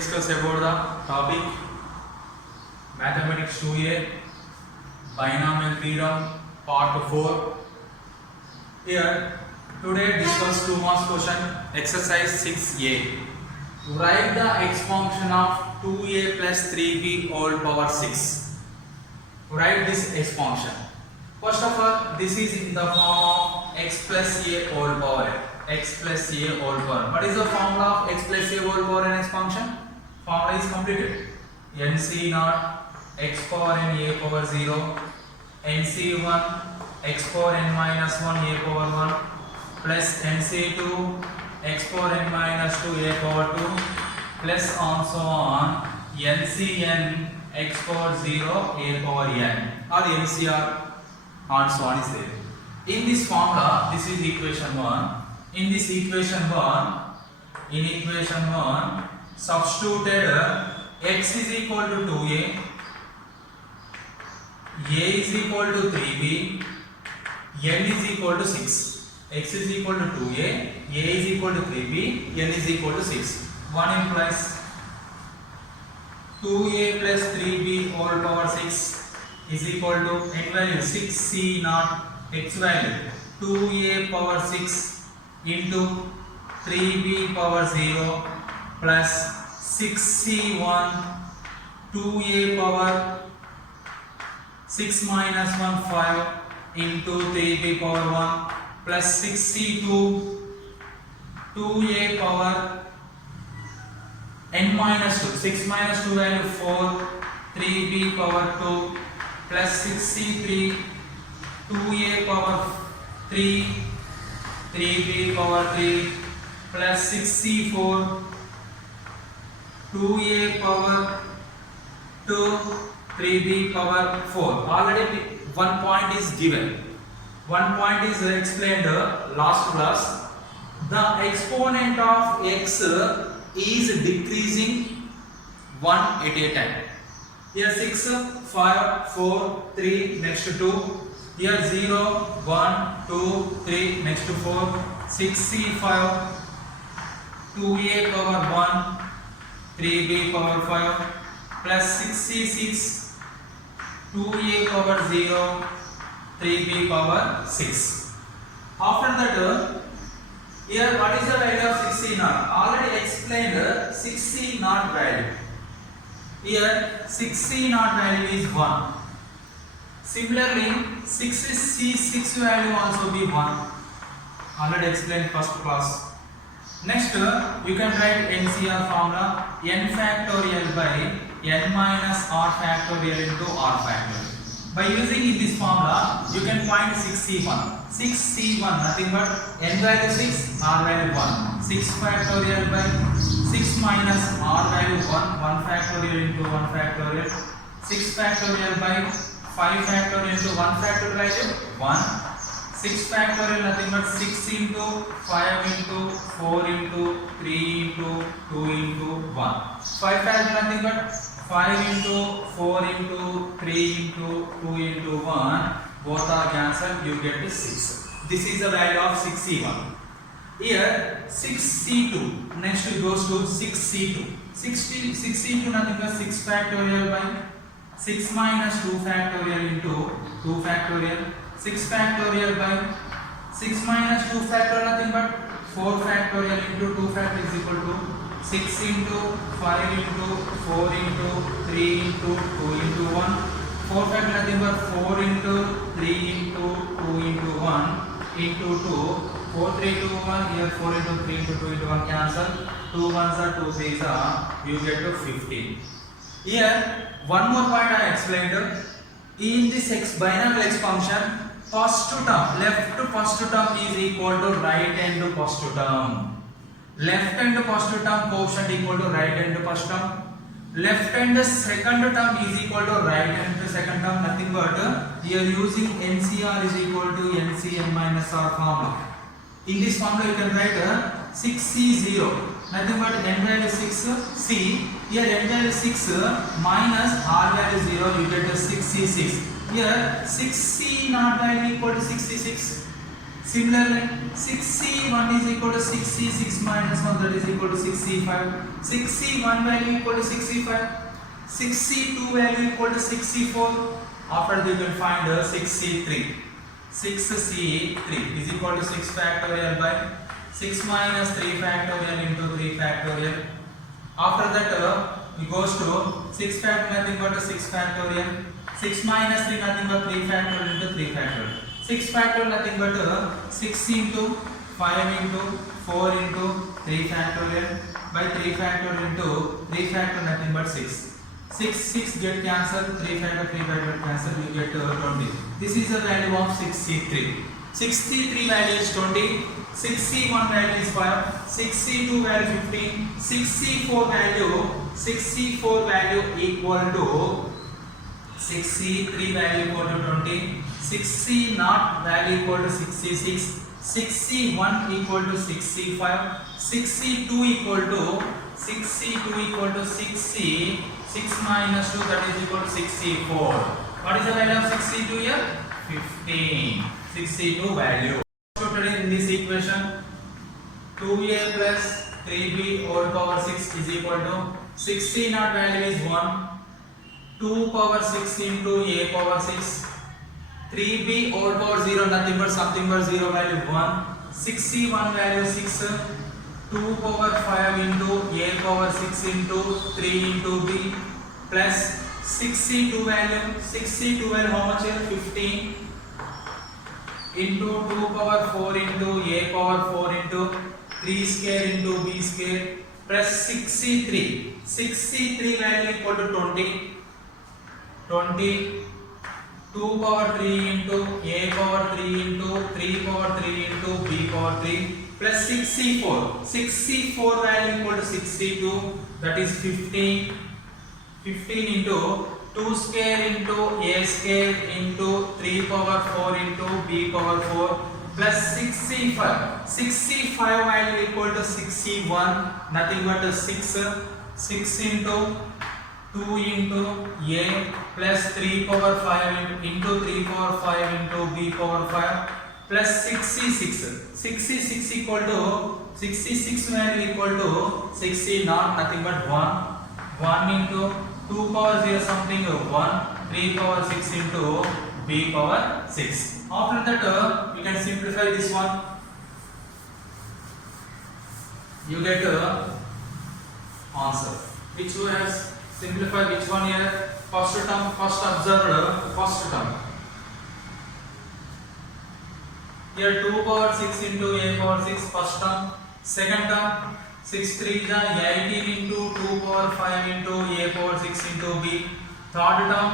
discuss about the topic Mathematics 2A Binomial Theorem Part 4. Here today discuss 2 marks question exercise 6A. Write the x function of 2a plus 3b whole power 6. Write this x function. First of all, this is in the form of x plus a whole power n. X plus a whole power. What is the formula of x plus a whole power n x function? Formula is completed. nc naught x power n a power 0 nc1 x power n minus 1 a power 1 plus nc2 x power n minus 2 a power 2 plus and so on ncn x power 0 a power n or ncr and so on is there. In this formula, this is equation 1. In this equation 1, substituted x is equal to 2a is equal to 3b, n is equal to 6. X is equal to 2a is equal to 3b, n is equal to 6. 1 implies 2a plus 3b whole power 6 is equal to n value 6c naught, x value 2a power 6 into 3b power 0 plus 6c1 2a power 6 minus 1 5 into 3b power 1 plus 6c2 2a power n minus 2 6 minus 2 value 4 3b power 2 plus 6c3 2a power 3 3b power 3 plus 6c4 2a power 2 3b power 4. Already one point is given. One point is explained last class. The exponent of x is decreasing 1 at a time. Here 6, 5, 4, 3, next to 2. Here 0, 1, 2, 3, next to 4. 6c5, 2a power 1, 3b power 5, plus 6c6, 2a power 0, 3b power 6. After that, here what is the value of 6c naught? Already explained 6c naught value. Here 6c naught value is 1. Similarly, 6c6 value also be 1. Already explained first class. Next, you can write NCR formula n factorial by n minus r factorial into r factorial. By using in this formula, you can find 6c1. 6c1 nothing but n value 6, r value 1. 6 factorial by 6 minus r value 1, 1 factorial into 1 factorial. 6 factorial by 5 factorial into 1 factorial value 1. 6 factorial nothing but 6 into 5 into 4 into 3 into 2 into 1. 5 factorial nothing but 5 into 4 into 3 into 2 into 1. Both are cancelled, you get 6. This is the value of 6c1. Here 6c2. Next it goes to 6c2. 6c2 nothing but 6 factorial by 6 minus 2 factorial into 2 factorial. 6 factorial by 6 minus 2 factorial nothing but 4 factorial into 2 factorial is equal to 6 into 5 into 4 into 3 into 2 into 1. 4 factorial nothing but 4 into 3 into 2 into 1 into 2. 4 3 2 1 here 4 into 3 into 2 into 1 cancel. 2 1s are 2 3s are, you get to 15. Here one more point I explained. In this binomial x function, first term, left to first term is equal to right hand to first term. Left hand to first term quotient equal to right hand to first term. Left hand second term is equal to right hand to second term. Nothing but here using NCR is equal to NCN minus R formula. In this formula you can write 6c0. Nothing but n value 6c. Here n value 6 minus r value 0. You get 6c6. Here 6c naught value equal to 66. Similarly, 6c1 is equal to 6c, 6 minus 1, that is equal to 6c5. 6c1 value equal to 6c5. 6c2 value equal to 6c4. After that, you will find 6c3. 6c3 is equal to 6 factorial by 6 minus 3 factorial into 3 factorial. After that, it goes to 6 factorial, nothing but 6 factorial. 6 minus 3, nothing but 3 factorial into 3 factorial. 6 factorial, nothing but 6 into 5 into 4 into 3 factorial by 3 factorial into 3 factorial, nothing but 6. 6 get cancelled, 3 factorial cancel, you get 20. This is the value of 6c3. 6c3 value is 20, 6c1 value is 5, 6c2 value 15, 6c4 value equal to 6c3 value equal to 20, 6c0 value equal to 66, 6c1 equal to 6c5, 6c2 equal to 6c, 6 minus 2, that is equal to 6c4. What is the value of 6c2 here? 15. 6c2 value. Substituted in this equation, 2a plus 3b whole power 6 is equal to 6c0 value is 1, 2 power 6 into a power 6, 3b whole power 0, nothing but something but 0 value 1, 6c1 value 6, 2 power 5 into a power 6 into 3 into b plus 6c2 value, 6c2 value how much here? 15 into 2 power 4 into a power 4 into 3 square into b square plus 6c3. 6c3 value equal to 20, 2 power 3 into a power 3 into 3 power 3 into b power 3 plus 6c4. 6c4 value equal to 6c2, that is 15. 15 into 2 square into a square into 3 power 4 into b power 4 plus 6c5. 6c5 value equal to 6c1, nothing but 6. 6 into 2 into a plus 3 power 5 into 3 power 5 into b power 5 plus 6c6. 6c6 equal to 6c6 value equal to 6c0, nothing but 1. 1 into 2 power 0 something 1, 3 power 6 into b power 6. After that, you can simplify this one. You get answer. Which you have simplified? Which one here? First term, first observed first term. Here 2 power 6 into a power 6 first term. Second term, 6 3 is 18 into 2 power 5 into a power 6 into b. Third term,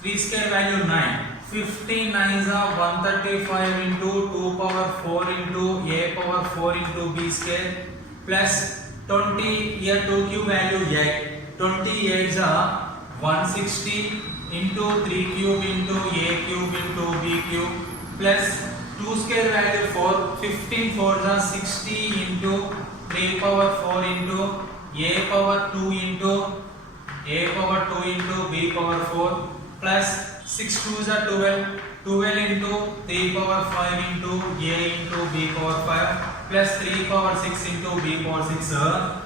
3 square value 9. 15 9 is 135 into 2 power 4 into a power 4 into b square plus 20, here 2 cube value 8. 28 is 160 into 3 cube into a cube into b cube plus 2 square value 4. 15 4 is 60 into 3 power 4 into a power 2 into a power 2 into b power 4 plus 6 2 is 12. 12 into 3 power 5 into a into b power 5 plus 3 power 6 into b power 6.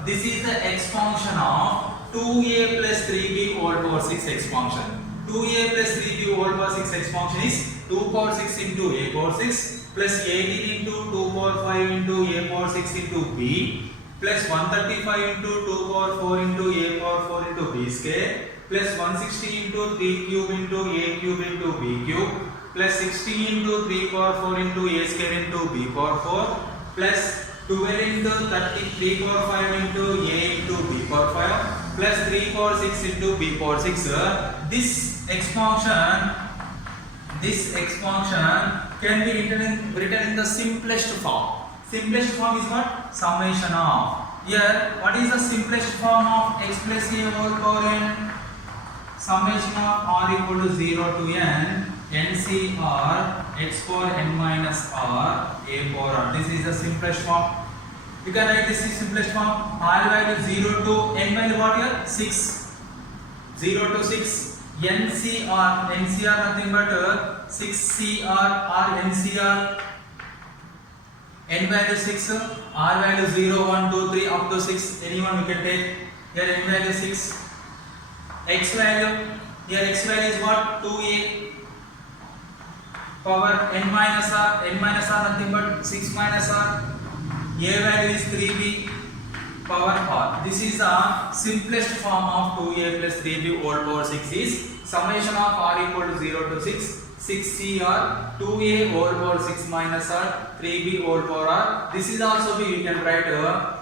This is the expansion of 2a plus 3b whole power 6 expansion. 2a plus 3b whole power 6 expansion is 2 power 6 into a power 6 plus 18 into 2 power 5 into a power 6 into b plus 135 into 2 power 4 into a power 4 into b square plus 160 into 3 cube into a cube into b cube plus 60 into 3 power 4 into a square into b power 4 plus 12 into 3 power 5 into a into b power 5 plus 3 power 6 into b power 6. This expansion can be written in the simplest form. Simplest form is what? Summation of. Here, what is the simplest form of x plus a whole power n? Summation of r equal to 0 to n NCR x power n minus r a power r. This is the simplest form. You can write this is simplest form. R value 0 to n value what here? 6. 0 to 6. NCR nothing but 6CR or NCR n value 6, r value 0, 1, 2, 3 up to 6, anyone we can take. Here n value 6, x value, here x value is what? 2a power n minus r nothing but 6 minus r, a value is 3b power r. This is the simplest form of 2a plus 3b whole power 6 is summation of r equal to 0 to 6, 6c r, 2a whole power 6 minus r, 3b whole power r. This is also we can write,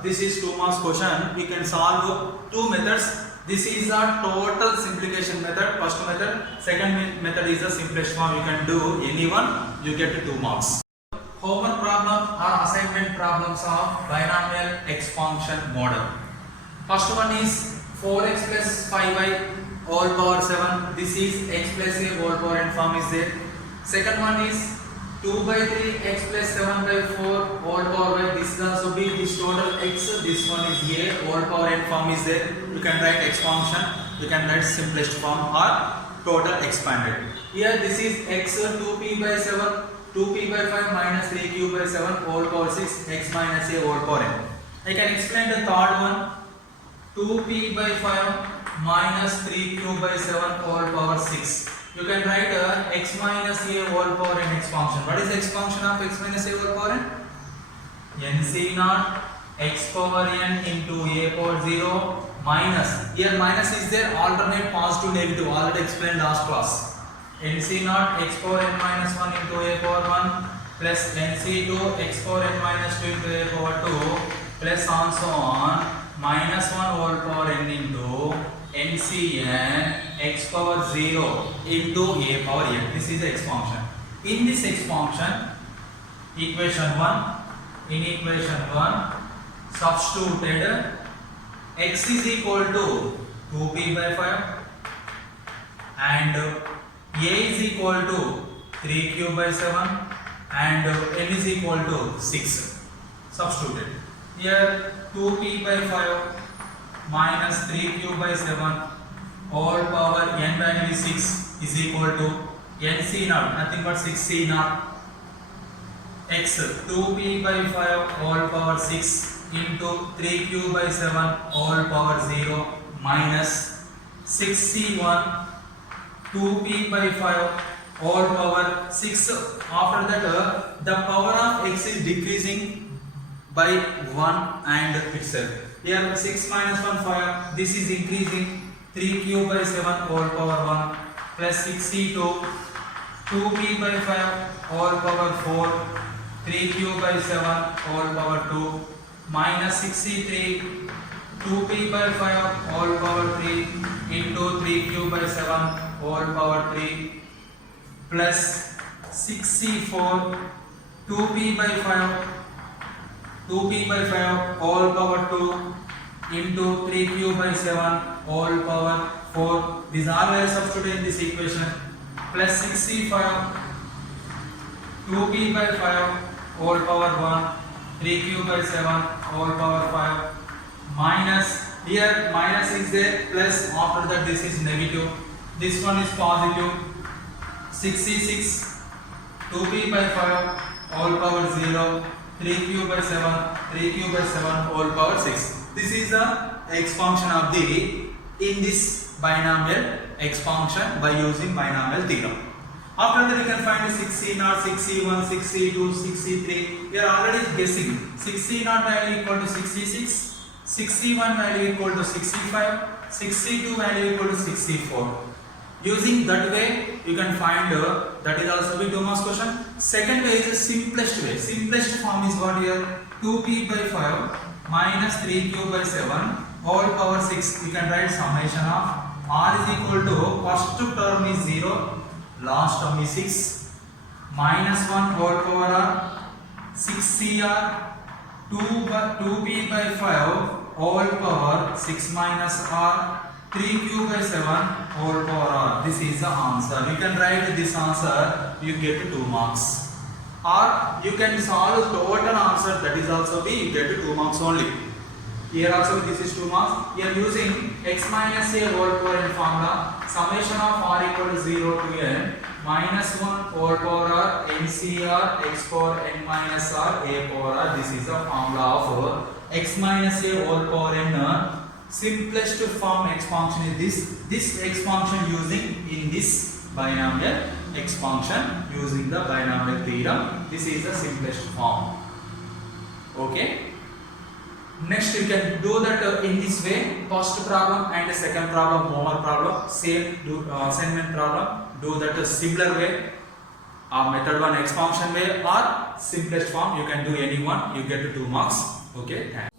this is 2 marks question. We can solve two methods. This is a total simplification method, first method. Second method is the simplest form. You can do any one, you get 2 marks. Homework problem or assignment problems of binomial expansion model. First one is 4x plus 5y whole power 7. This is x plus a whole power n form is there. Second one is 2 by 3 x plus 7 by 4 whole power y. This is also be this total x. This one is a whole power n form is there. You can write expansion. You can write simplest form or total expanded. Here this is x 2p by 7. 2p by 5 minus 3q by 7 whole power 6 x minus a whole power n. I can explain the third one. 2p by 5 minus 3q by 7 whole power 6. You can write x minus a whole power n expansion. What is the expansion of x minus a whole power n? nc naught x power n into a power 0 minus. Here minus is there, alternate positive negative. Already explained last class. nc naught x power n minus 1 into a power 1 plus nc2 x power n minus 2 into a power 2 plus and so on minus 1 whole power n into ncn x power 0 into a power n. This is the expansion. In this expansion, equation 1, in equation 1 substituted x is equal to 2p by 5 and a is equal to 3q by 7 and n is equal to 6. Substituted. Here 2p by 5 minus 3q by 7 whole power n value is 6 is equal to nc naught, nothing but 6c naught x 2p by 5 whole power 6 into 3q by 7 whole power 0 minus 6c1 2p by 5 whole power 6. After that the power of x is decreasing by 1 and itself. Here 6 minus 1 5. This is increasing 3q by 7 whole power 1 plus 6c2 2p by 5 whole power 4 3q by 7 whole power 2 minus 6c3 2p by 5 whole power 3 into 3q by 7 whole power 3 plus 6c4 2p by 5 whole power 2 into 3q by 7 whole power 4. These are very substituted in this equation. Plus 6c5 2p by 5 whole power 1 3q by 7 whole power 5 minus, here minus is there, plus after that this is negative, this one is positive, 6c6 2p by 5 whole power 0 3q by 7 whole power 6. This is the expansion of the in this binomial expansion by using binomial theorem. After that you can find 6c0, 6c1, 6c2, 6c3. We are already guessing. 6c0 value equal to 6c6, 6c1 value equal to 6c5, 6c2 value equal to 6c4. Using that way you can find that is also be 2 marks question. Second way is the simplest way. Simplest form is what here? 2p by 5 minus 3q by 7 whole power 6. You can write summation of r is equal to first term is 0, last term is 6 minus 1 whole power r 6cr 2p by 5 whole power 6 minus r 3q by 7 whole power r. This is the answer. You can write this answer, you get 2 marks. Or you can solve total answer, that is also be you get 2 marks only. Here also this is 2 marks. Here using x minus a whole power n formula, summation of r equal to 0 to n minus 1 whole power r ncr x power n minus r a power r. This is the formula of x minus a whole power n. Simplest form expansion is this expansion using in this binomial expansion using the binomial theorem. This is the simplest form. Okay. Next you can do that in this way. First problem and second problem, homework problem, same assignment problem. Do that similar way. Method 1 expansion way or simplest form. You can do any one. You get 2 marks. Okay. Thanks.